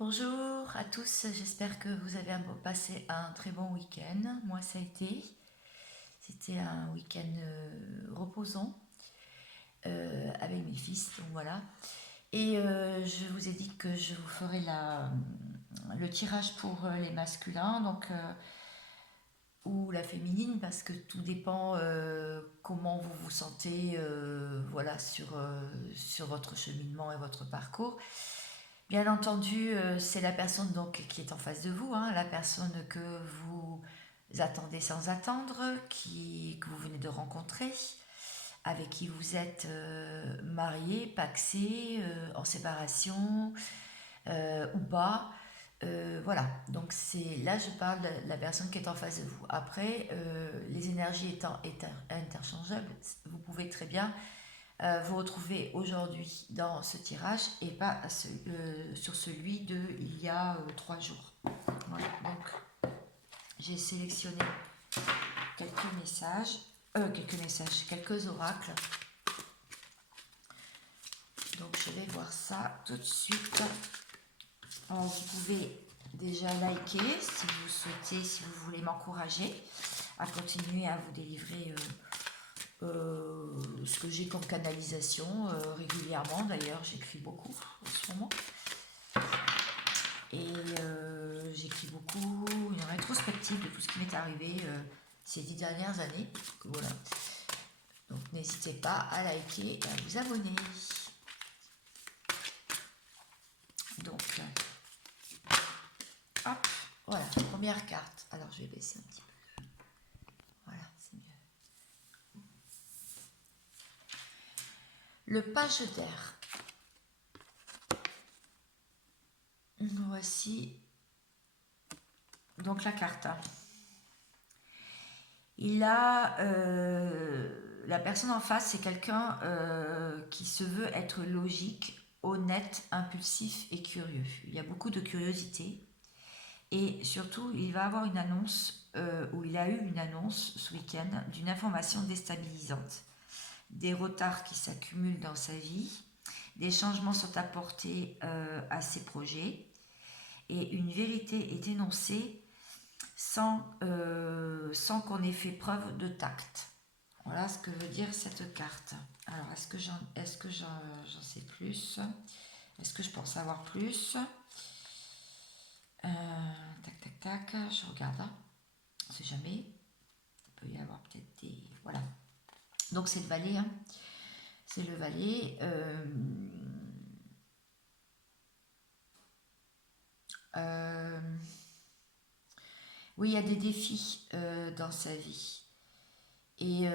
Bonjour à tous, j'espère que vous avez passé un très bon week-end. Moi, ça a été. C'était un week-end reposant avec mes fils, donc voilà. Et je vous ai dit que je vous ferai le tirage pour les masculins, ou la féminine, parce que tout dépend comment vous vous sentez voilà, sur votre cheminement et votre parcours. Bien entendu, c'est la personne donc qui est en face de vous, hein, la personne que vous attendez sans attendre, que vous venez de rencontrer, avec qui vous êtes marié, pacsé, en séparation ou pas. Voilà, donc là je parle de la personne qui est en face de vous. Après, les énergies étant interchangeables, vous pouvez très bien vous retrouvez aujourd'hui dans ce tirage et pas sur celui de il y a 3 jours. Voilà, donc j'ai sélectionné quelques oracles. Donc je vais voir ça tout de suite. Alors, vous pouvez déjà liker si vous souhaitez, si vous voulez m'encourager à continuer à vous délivrer ce que j'ai comme canalisation régulièrement. D'ailleurs, j'écris beaucoup en ce moment. Et j'écris beaucoup, une rétrospective de tout ce qui m'est arrivé ces 10 dernières années. Voilà. Donc n'hésitez pas à liker et à vous abonner. Donc, hop, voilà, première carte. Alors je vais baisser un petit peu. Voilà, c'est mieux. Le page d'air. Voici donc la carte. La personne en face, c'est quelqu'un qui se veut être logique, honnête, impulsif et curieux. Il y a beaucoup de curiosité. Et surtout, il va avoir une annonce, ou il a eu une annonce ce week-end, d'une information déstabilisante. Des retards qui s'accumulent dans sa vie, des changements sont apportés à ses projets, et une vérité est énoncée sans qu'on ait fait preuve de tact. Voilà ce que veut dire cette carte. Alors, est-ce que j'en sais plus? Est-ce que je pense savoir plus? Tac, je regarde. On ne sait jamais. Il peut y avoir peut-être des... Voilà. Donc, c'est le valet. Hein. C'est le valet. Oui, il y a des défis dans sa vie. Et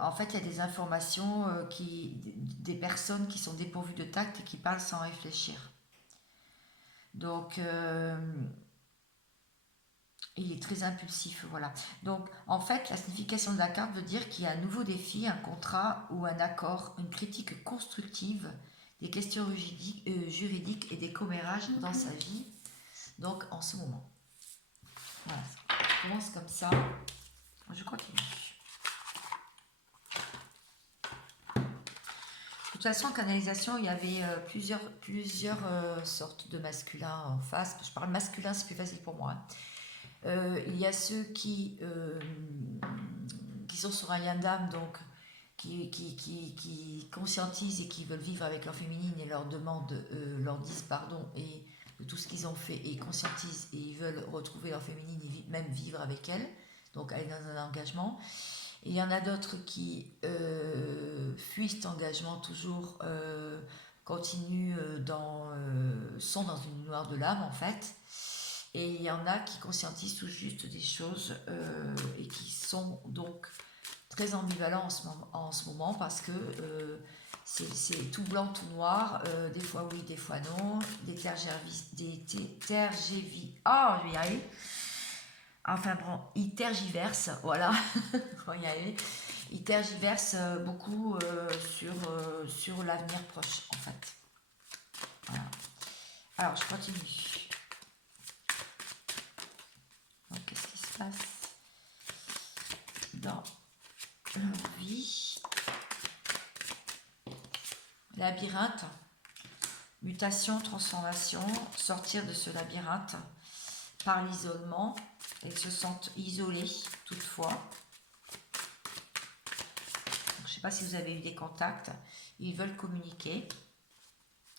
en fait, il y a des informations, des personnes qui sont dépourvues de tact et qui parlent sans réfléchir. Donc, il est très impulsif, voilà. Donc, en fait, la signification de la carte veut dire qu'il y a un nouveau défi, un contrat ou un accord, une critique constructive, des questions juridiques et des commérages dans sa vie, donc en ce moment. Voilà, je commence comme ça, je continue. De toute façon, en canalisation, il y avait plusieurs sortes de masculins en face. Je parle masculin, c'est plus facile pour moi. Il y a ceux qui sont sur un lien d'âme, donc qui conscientisent et qui veulent vivre avec leur féminine et leur disent pardon et de tout ce qu'ils ont fait et conscientisent et ils veulent retrouver leur féminine et même vivre avec elle, donc aller dans un engagement. Et il y en a d'autres qui fuient cet engagement toujours, continuent sont dans une noire de l'âme en fait. Et il y en a qui conscientisent tout juste des choses et qui sont donc très ambivalents en ce moment parce que c'est tout blanc, tout noir, des fois oui, des fois non, oh, je vais y arriver. Enfin bon, ils tergiversent, voilà, ils tergiversent beaucoup sur l'avenir proche en fait. Voilà. Alors je continue. Donc qu'est-ce qui se passe dans leur vie? Labyrinthe. Mutation, transformation, sortir de ce labyrinthe par l'isolement. Ils se sentent isolés toutefois. Je ne sais pas si vous avez eu des contacts. Ils veulent communiquer.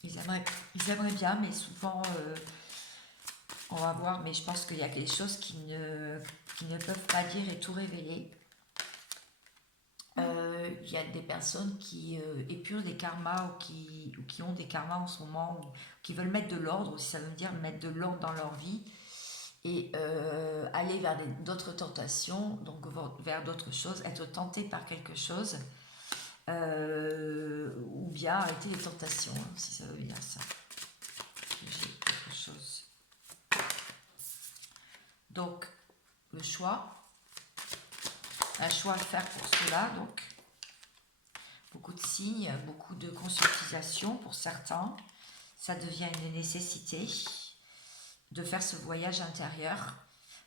Ils aimeraient bien, mais souvent, on va voir, mais je pense qu'il y a des choses qui ne peuvent pas dire et tout révéler. Il y a des personnes qui épurent des karmas ou qui ont des karmas en ce moment, ou qui veulent mettre de l'ordre, si ça veut dire mettre de l'ordre dans leur vie et aller vers d'autres tentations, donc vers d'autres choses, être tenté par quelque chose, ou bien arrêter les tentations, hein, si ça veut dire ça. J'ai quelque chose. Donc, le choix, un choix à faire pour cela, donc. Beaucoup de signes, beaucoup de conscientisation pour certains. Ça devient une nécessité de faire ce voyage intérieur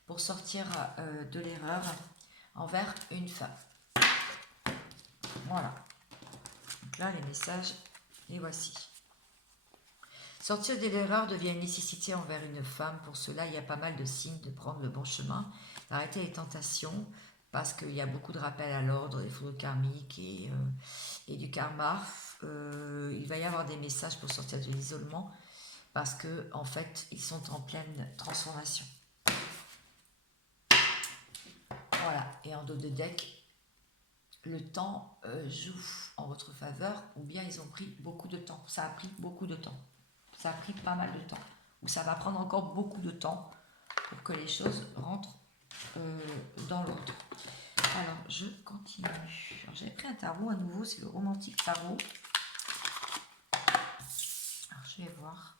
pour sortir de l'erreur envers une femme. Voilà. Donc là, les messages, les voici. Sortir de l'erreur devient une nécessité envers une femme. Pour cela, il y a pas mal de signes de prendre le bon chemin, d'arrêter les tentations, parce qu'il y a beaucoup de rappels à l'ordre, des foudres karmiques et du karma. Il va y avoir des messages pour sortir de l'isolement, parce que en fait, ils sont en pleine transformation. Voilà, et en dos de deck, le temps joue en votre faveur, ou bien ils ont pris beaucoup de temps. Ça a pris beaucoup de temps. Ça a pris pas mal de temps. Ou ça va prendre encore beaucoup de temps pour que les choses rentrent dans l'ordre. Alors, je continue. J'avais pris un tarot à nouveau, c'est le romantique tarot. Alors, je vais voir.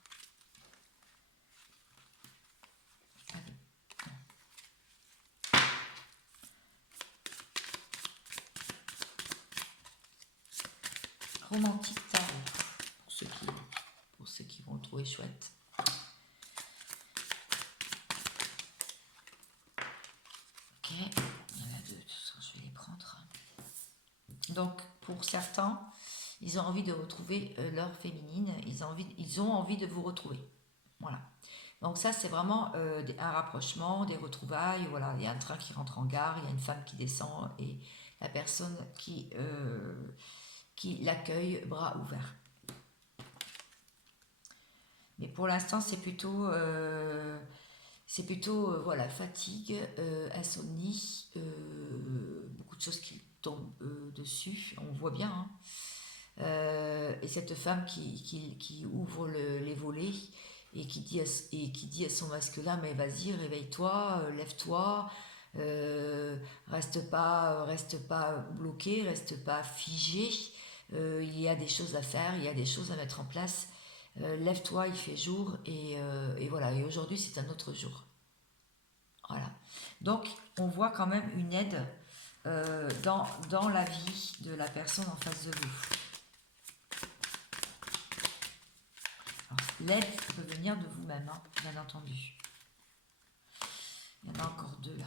Romantique tarot, pour ceux qui vont le trouver chouette. Ok, il y en a deux, je vais les prendre. Donc, pour certains, ils ont envie de retrouver leur féminine, ils ont envie de vous retrouver. Voilà. Donc ça, c'est vraiment un rapprochement, des retrouvailles. Voilà, il y a un train qui rentre en gare, il y a une femme qui descend et la personne qui l'accueille bras ouverts. Mais pour l'instant, c'est plutôt voilà, fatigue, insomnie, beaucoup de choses qui tombent dessus, on voit bien. Hein. Et cette femme qui ouvre les volets et qui dit à son masculin, mais vas-y, réveille-toi, lève-toi, reste pas bloqué, reste pas figé. Il y a des choses à faire, il y a des choses à mettre en place. Lève-toi, il fait jour et voilà. Et aujourd'hui, c'est un autre jour. Voilà. Donc, on voit quand même une aide dans la vie de la personne en face de vous. L'aide peut venir de vous-même, hein, bien entendu. Il y en a encore deux là.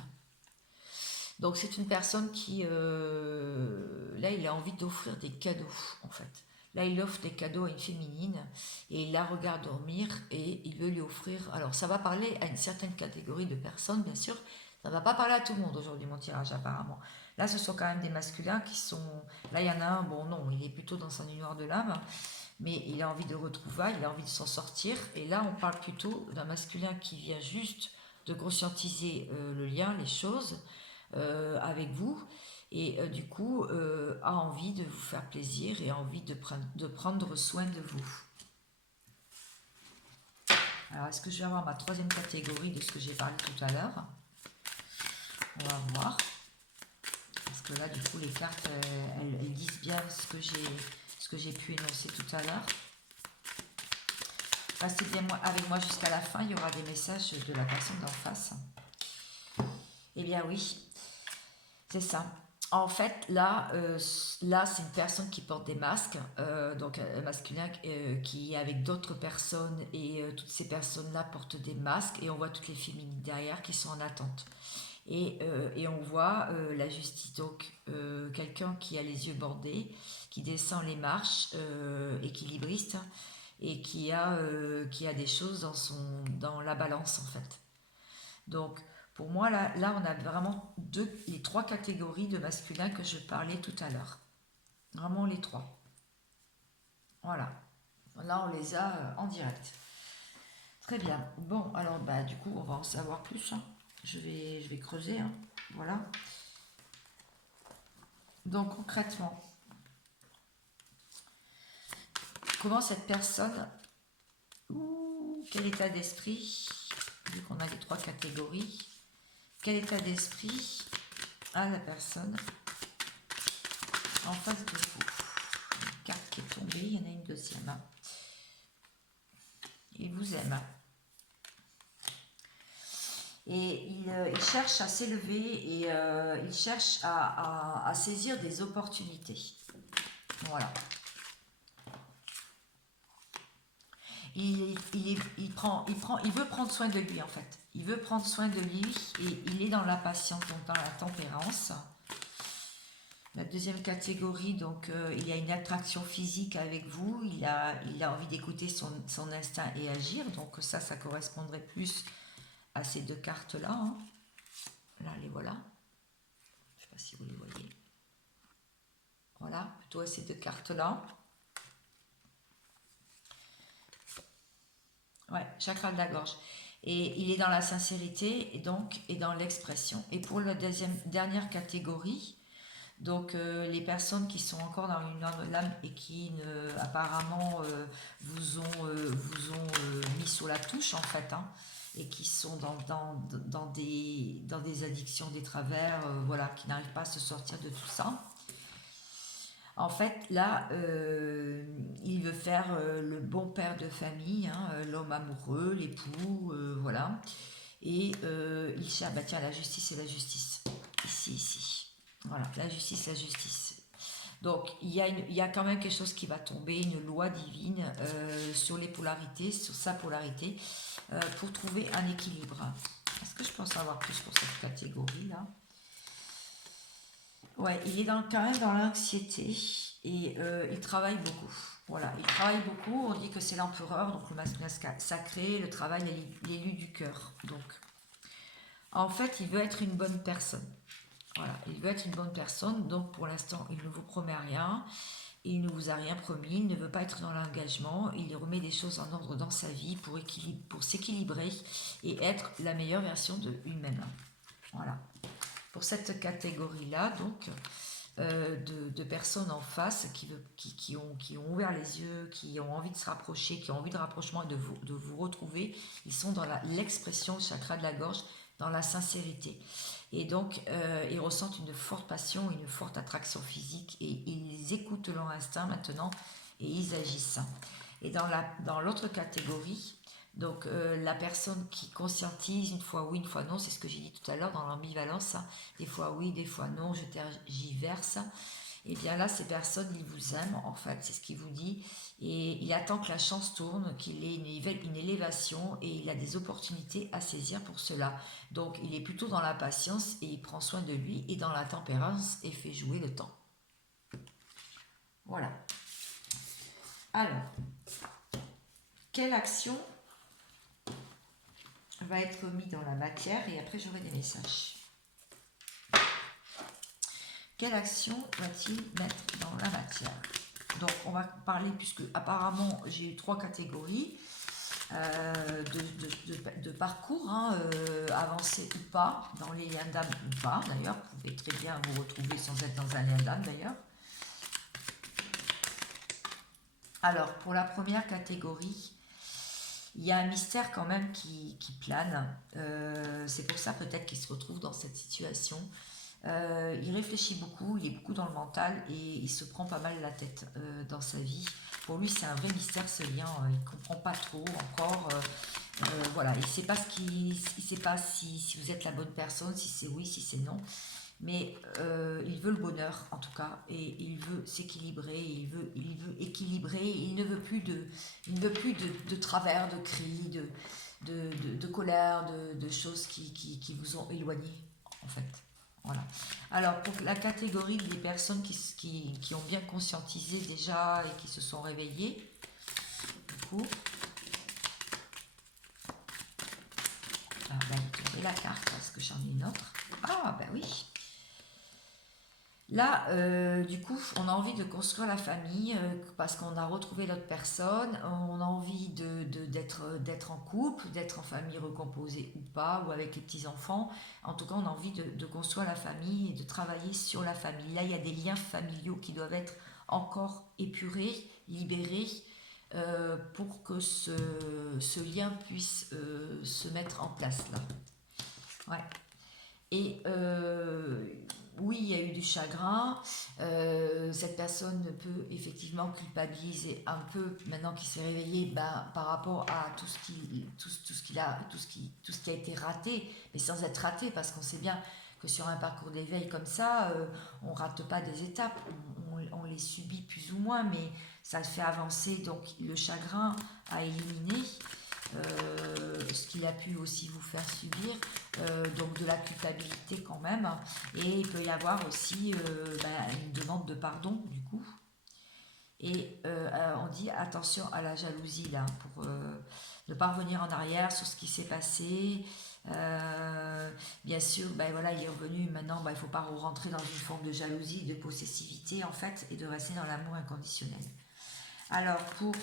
Donc c'est une personne qui, là, il a envie d'offrir des cadeaux, en fait. Là, il offre des cadeaux à une féminine et il la regarde dormir et il veut lui offrir... Alors, ça va parler à une certaine catégorie de personnes, bien sûr. Ça ne va pas parler à tout le monde aujourd'hui, mon tirage, apparemment. Là, ce sont quand même des masculins qui sont... Là, il y en a un, bon, non, il est plutôt dans sa nuit noire de l'âme, mais il a envie de retrouvailles, il a envie de s'en sortir. Et là, on parle plutôt d'un masculin qui vient juste de conscientiser le lien, les choses avec vous. Et du coup, a envie de vous faire plaisir et a envie de prendre soin de vous. Alors, est-ce que je vais avoir ma troisième catégorie de ce que j'ai parlé tout à l'heure? On va voir. Parce que là, du coup, les cartes, elles disent bien ce que j'ai pu énoncer tout à l'heure. Restez bien avec moi jusqu'à la fin, il y aura des messages de la personne d'en face. Eh bien oui, c'est ça. En fait, là c'est une personne qui porte des masques, donc un masculin qui est avec d'autres personnes et toutes ces personnes-là portent des masques et on voit toutes les féminines derrière qui sont en attente. Et on voit la justice, donc quelqu'un qui a les yeux bordés, qui descend les marches, équilibriste, et qui a des choses dans la balance en fait. Donc pour moi là on a vraiment les trois catégories de masculin que je parlais tout à l'heure. Vraiment les trois. Voilà. Là on les a en direct. Très bien. Bon alors bah du coup on va en savoir plus. Hein. Je vais creuser. Hein. Voilà. Donc concrètement, comment cette personne, quel état d'esprit, vu qu'on a les trois catégories, quel état d'esprit a la personne en face de vous? Une carte qui est tombée, il y en a une deuxième. Hein. Il vous aime. Et il cherche à s'élever et il cherche à saisir des opportunités. Voilà. Il veut prendre soin de lui en fait. Il veut prendre soin de lui et il est dans la patience, donc dans la tempérance. La deuxième catégorie, donc il y a une attraction physique avec vous, il a envie d'écouter son instinct et agir, donc ça correspondrait plus à ces deux cartes-là. Hein. Là, les voilà. Je ne sais pas si vous les voyez. Voilà, plutôt à ces deux cartes-là. Ouais, chakra de la gorge. Et il est dans la sincérité et donc et dans l'expression. Et pour la dernière catégorie, donc les personnes qui sont encore dans une lame et qui apparemment vous ont mis sur la touche en fait, hein, et qui sont dans des addictions, des travers, voilà, qui n'arrivent pas à se sortir de tout ça. En fait, là, il veut faire le bon père de famille, hein, l'homme amoureux, l'époux, voilà. Et il cherche, bah tiens, la justice et la justice. Ici. Voilà, la justice. Donc, il y a quand même quelque chose qui va tomber, une loi divine sur les polarités, sur sa polarité, pour trouver un équilibre. Est-ce que je peux en savoir plus pour cette catégorie-là? Ouais, il est quand même dans l'anxiété et il travaille beaucoup. Voilà, il travaille beaucoup. On dit que c'est l'empereur, donc le masculin sacré, le travail, l'élu du cœur. Donc, en fait, il veut être une bonne personne. Voilà, il veut être une bonne personne. Donc, pour l'instant, il ne vous promet rien. Il ne vous a rien promis. Il ne veut pas être dans l'engagement. Il remet des choses en ordre dans sa vie pour s'équilibrer et être la meilleure version de lui-même. Voilà. Pour cette catégorie-là, donc, de personnes en face qui ont ouvert les yeux, qui ont envie de se rapprocher, qui ont envie de rapprochement et de vous retrouver, ils sont dans l'expression chakra de la gorge, dans la sincérité. Et donc, ils ressentent une forte passion, une forte attraction physique et ils écoutent leur instinct maintenant et ils agissent. Et dans l'autre catégorie, donc la personne qui conscientise une fois oui, une fois non, c'est ce que j'ai dit tout à l'heure dans l'ambivalence, hein, des fois oui, des fois non, je tergiverse. Et bien là, ces personnes, ils vous aiment en fait, c'est ce qu'il vous dit, et il attend que la chance tourne, qu'il ait une élévation et il a des opportunités à saisir pour cela. Donc il est plutôt dans la patience et il prend soin de lui et dans la tempérance et fait jouer le temps. Voilà. Alors, quelle action va être mis dans la matière et après j'aurai des messages. Quelle action va-t-il mettre dans la matière? Donc on va parler, puisque apparemment j'ai eu trois catégories de parcours, hein, avancé ou pas, dans les liens d'âme ou pas d'ailleurs, vous pouvez très bien vous retrouver sans être dans un lien d'âme d'ailleurs. Alors pour la première catégorie, il y a un mystère quand même qui plane. C'est pour ça peut-être qu'il se retrouve dans cette situation. Il réfléchit beaucoup, il est beaucoup dans le mental et il se prend pas mal la tête dans sa vie. Pour lui, c'est un vrai mystère ce lien. Il ne comprend pas trop encore. Voilà, il ne sait pas sait pas si vous êtes la bonne personne, si c'est oui, si c'est non. Mais il veut le bonheur en tout cas et il veut s'équilibrer, il veut équilibrer, il ne veut plus de travers, de cris, de colère, de choses qui vous ont éloigné en fait. Voilà. Alors pour la catégorie des personnes qui ont bien conscientisé déjà et qui se sont réveillées, coup. Alors, ben, vous tournez la carte parce que j'en ai une autre. Ah, ben oui. Là, du coup, on a envie de construire la famille parce qu'on a retrouvé l'autre personne. On a envie d'être en couple, d'être en famille recomposée ou pas, ou avec les petits-enfants. En tout cas, on a envie de construire la famille et de travailler sur la famille. Là, il y a des liens familiaux qui doivent être encore épurés, libérés, pour que ce lien puisse se mettre en place là. Ouais. Et oui, il y a eu du chagrin. Cette personne peut effectivement culpabiliser un peu maintenant qu'il s'est réveillé par rapport à tout ce qui a été raté, mais sans être raté, parce qu'on sait bien que sur un parcours d'éveil comme ça, on rate pas des étapes, on les subit plus ou moins, mais ça le fait avancer. Donc le chagrin à éliminer. Ce qu'il a pu aussi vous faire subir, donc de la culpabilité quand même, et il peut y avoir aussi une demande de pardon du coup, et on dit attention à la jalousie là, pour ne pas revenir en arrière sur ce qui s'est passé. Bien sûr, voilà, il est revenu maintenant, il ne faut pas rentrer dans une forme de jalousie, de possessivité en fait, et de rester dans l'amour inconditionnel. Alors pour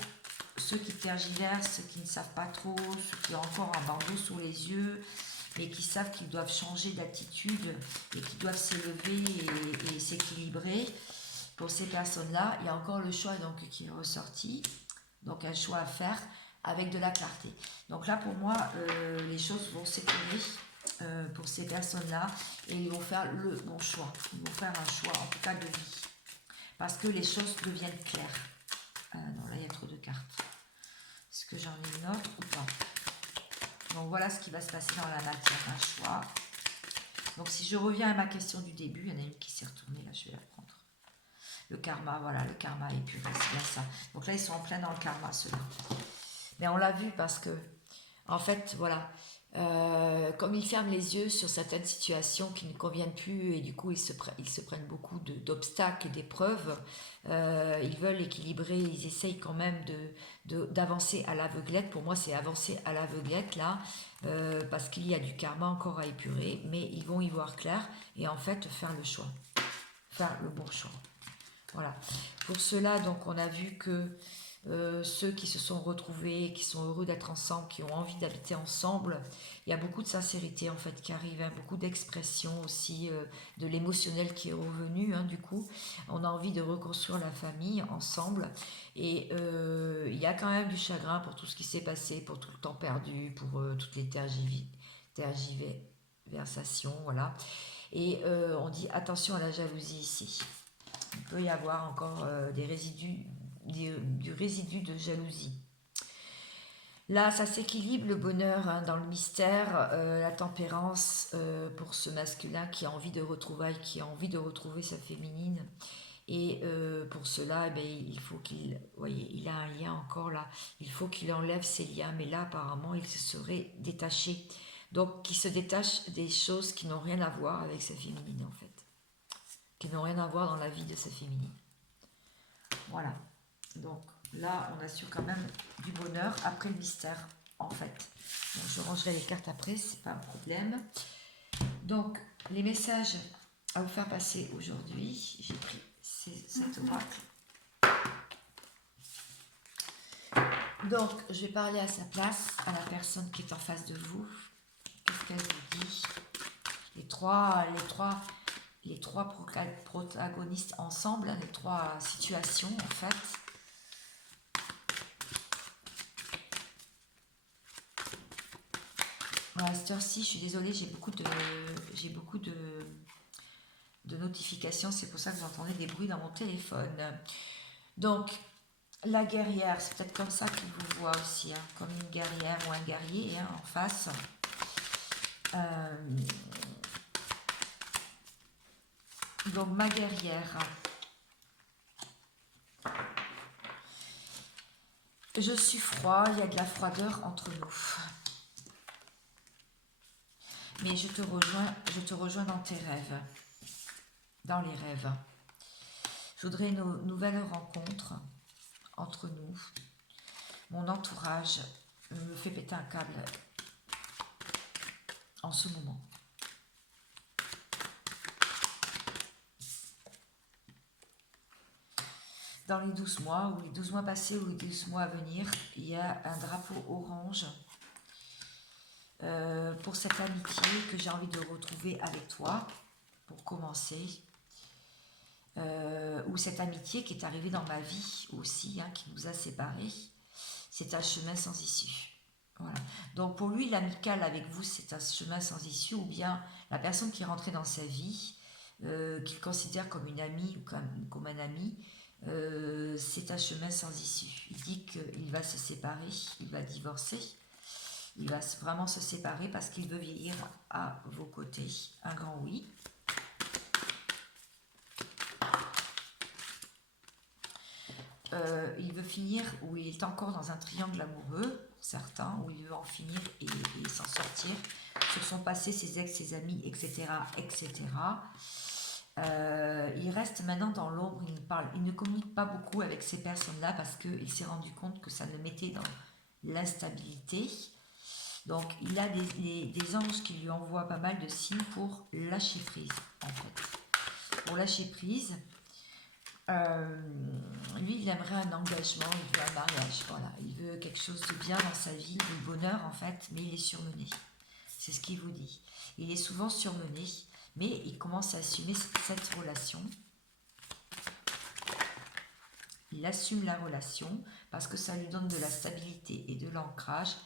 ceux qui tergiversent, ceux qui ne savent pas trop, ceux qui ont encore un bandeau sous les yeux, mais qui savent qu'ils doivent changer d'attitude et qu'ils doivent s'élever et s'équilibrer, pour ces personnes-là, il y a encore le choix donc, qui est ressorti, donc un choix à faire avec de la clarté. Donc là, pour moi, les choses vont s'éclairer pour ces personnes-là et ils vont faire le bon choix. Ils vont faire un choix, en tout cas de vie, parce que les choses deviennent claires. Non, là, il y a trop de cartes. Est-ce que j'en ai une autre ou pas? Donc, voilà ce qui va se passer dans la matière, un choix. Donc, si je reviens à ma question du début, il y en a une qui s'est retournée, là, je vais la prendre. Le karma, voilà, le karma épuré, c'est bien ça. Donc là, ils sont en plein dans le karma, ceux-là. Mais on l'a vu parce que, en fait, voilà, comme ils ferment les yeux sur certaines situations qui ne conviennent plus et du coup ils se prennent beaucoup d'obstacles et d'épreuves, ils veulent équilibrer, ils essayent quand même d'avancer à l'aveuglette. Pour moi c'est avancer à l'aveuglette là, parce qu'il y a du karma encore à épurer, mais ils vont y voir clair et en fait faire le choix, faire le bon choix. Voilà. Pour cela, donc on a vu que ceux qui se sont retrouvés, qui sont heureux d'être ensemble, qui ont envie d'habiter ensemble, il y a beaucoup de sincérité en fait qui arrive, hein, beaucoup d'expression aussi, de l'émotionnel qui est revenu, hein, du coup on a envie de reconstruire la famille ensemble et il y a quand même du chagrin pour tout ce qui s'est passé, pour tout le temps perdu, pour toutes les tergiversations, voilà, et on dit attention à la jalousie ici. Il peut y avoir encore des résidus, du résidu de jalousie. Là, ça s'équilibre, le bonheur hein, dans le mystère, la tempérance pour ce masculin qui a envie de retrouvailles, qui a envie de retrouver sa féminine. Et pour cela, il faut qu'il... Vous voyez, il a un lien encore là. Il faut qu'il enlève ses liens. Mais là, apparemment, il se serait détaché. Donc, qu'il se détache des choses qui n'ont rien à voir avec sa féminine, en fait. Qui n'ont rien à voir dans la vie de sa féminine. Voilà. Donc là, on assure quand même du bonheur après le mystère, en fait. Donc, je rangerai les cartes après, c'est pas un problème. Donc, les messages à vous faire passer aujourd'hui, j'ai pris cet oracle. Donc, je vais parler à sa place, à la personne qui est en face de vous. Qu'est-ce qu'elle vous dit? Les trois protagonistes ensemble, hein, les trois situations, en fait. À cette heure-ci, je suis désolée, j'ai beaucoup de notifications, c'est pour ça que vous entendez des bruits dans mon téléphone. Donc, la guerrière, c'est peut-être comme ça qu'il vous voit aussi, hein, comme une guerrière ou un guerrier hein, en face. Donc, ma guerrière. Je suis froid, il y a de la froideur entre nous. Mais je te rejoins dans tes rêves, dans les rêves. Je voudrais une nouvelle rencontre entre nous. Mon entourage me fait péter un câble en ce moment. Dans les 12 mois, ou les 12 mois passés, ou les 12 mois à venir, il y a un drapeau orange pour cette amitié que j'ai envie de retrouver avec toi, pour commencer. Ou cette amitié qui est arrivée dans ma vie aussi, hein, qui nous a séparés. C'est un chemin sans issue. Voilà. Donc pour lui, l'amical avec vous, c'est un chemin sans issue, ou bien la personne qui est rentrée dans sa vie, qu'il considère comme une amie ou comme un ami, c'est un chemin sans issue. Il dit qu'il va se séparer, il va divorcer, il va vraiment se séparer parce qu'il veut vieillir à vos côtés. Un grand oui. Il veut finir, ou il est encore dans un triangle amoureux, certains, où il veut en finir et s'en sortir, sur son passé, ses ex, ses amis, etc. etc. Il reste maintenant dans l'ombre, il ne communique pas beaucoup avec ces personnes-là parce qu'il s'est rendu compte que ça le mettait dans l'instabilité. Donc il a des anges qui lui envoient pas mal de signes pour lâcher prise, en fait. Pour lâcher prise, lui, il aimerait un engagement, il veut un mariage, voilà. Il veut quelque chose de bien dans sa vie, de bonheur en fait, mais il est surmené. C'est ce qu'il vous dit. Il est souvent surmené, mais il commence à assumer cette relation. Il assume la relation parce que ça lui donne de la stabilité et de l'ancrage.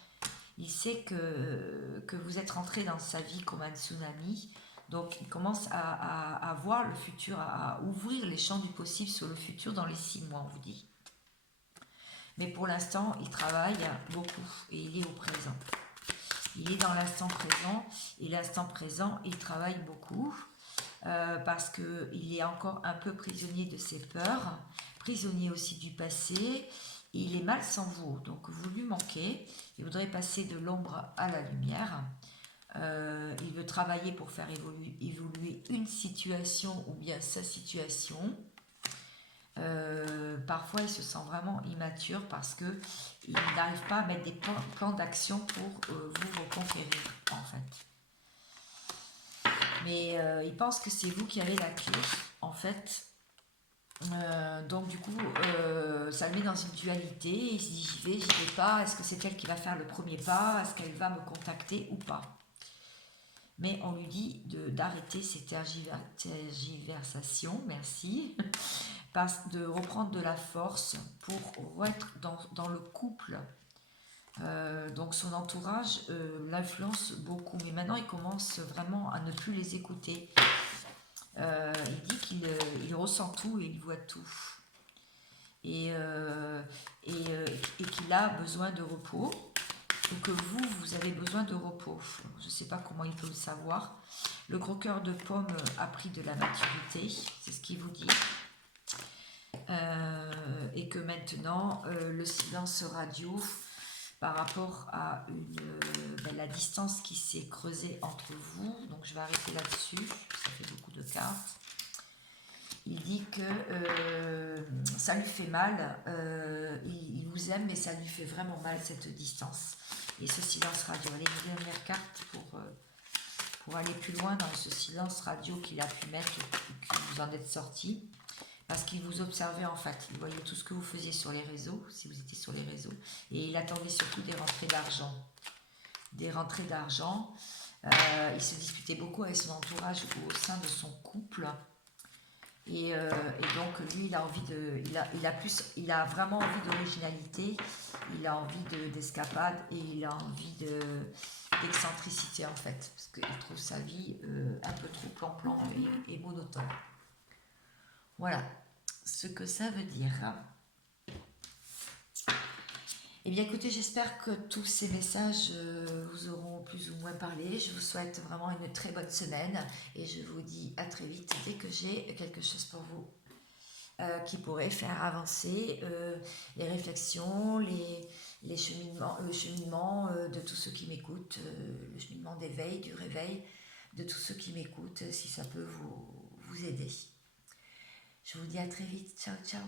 Il sait que vous êtes rentré dans sa vie comme un tsunami. Donc, il commence à voir le futur, à ouvrir les champs du possible sur le futur dans les 6 mois, on vous dit. Mais pour l'instant, il travaille beaucoup et il est au présent. Il est dans l'instant présent et l'instant présent, il travaille beaucoup parce qu'il est encore un peu prisonnier de ses peurs, prisonnier aussi du passé. Il est mal sans vous, donc vous lui manquez. Il voudrait passer de l'ombre à la lumière. Il veut travailler pour faire évoluer une situation ou bien sa situation. Parfois, il se sent vraiment immature parce qu'il n'arrive pas à mettre des plans d'action pour vous reconquérir, en fait. Mais il pense que c'est vous qui avez la clé, en fait. Donc du coup, ça le met dans une dualité. Il se dit j'y vais pas. Est-ce que c'est elle qui va faire le premier pas? Est-ce qu'elle va me contacter ou pas? Mais on lui dit d'arrêter ces tergiversations, merci, de reprendre de la force pour être dans le couple. Donc son entourage l'influence beaucoup, mais maintenant il commence vraiment à ne plus les écouter. Il dit qu'il ressent tout et il voit tout. Et qu'il a besoin de repos, ou que vous avez besoin de repos. Je ne sais pas comment il peut le savoir. Le gros cœur de pomme a pris de la maturité, c'est ce qu'il vous dit. Et que maintenant, le silence radio, par rapport à la distance qui s'est creusée entre vous, donc je vais arrêter là-dessus, ça fait beaucoup de cartes. Il dit que ça lui fait mal, il vous aime, mais ça lui fait vraiment mal cette distance. Et ce silence radio. Allez, une dernière carte pour aller plus loin dans ce silence radio qu'il a pu mettre et que vous en êtes sorti. Parce qu'il vous observait en fait. Il voyait tout ce que vous faisiez sur les réseaux, si vous étiez sur les réseaux. Et il attendait surtout des rentrées d'argent. Des rentrées d'argent. Il se disputait beaucoup avec son entourage ou au sein de son couple. Et donc lui il a envie il a vraiment envie d'originalité, il a envie d'escapade et il a envie d'excentricité en fait, parce qu'il trouve sa vie un peu trop plan-plan et monotone. Voilà ce que ça veut dire. Eh bien écoutez, j'espère que tous ces messages vous auront plus ou moins parlé. Je vous souhaite vraiment une très bonne semaine et je vous dis à très vite dès que j'ai quelque chose pour vous qui pourrait faire avancer les réflexions, le cheminement de tous ceux qui m'écoutent, le cheminement d'éveil, du réveil de tous ceux qui m'écoutent, si ça peut vous aider. Je vous dis à très vite. Ciao, ciao.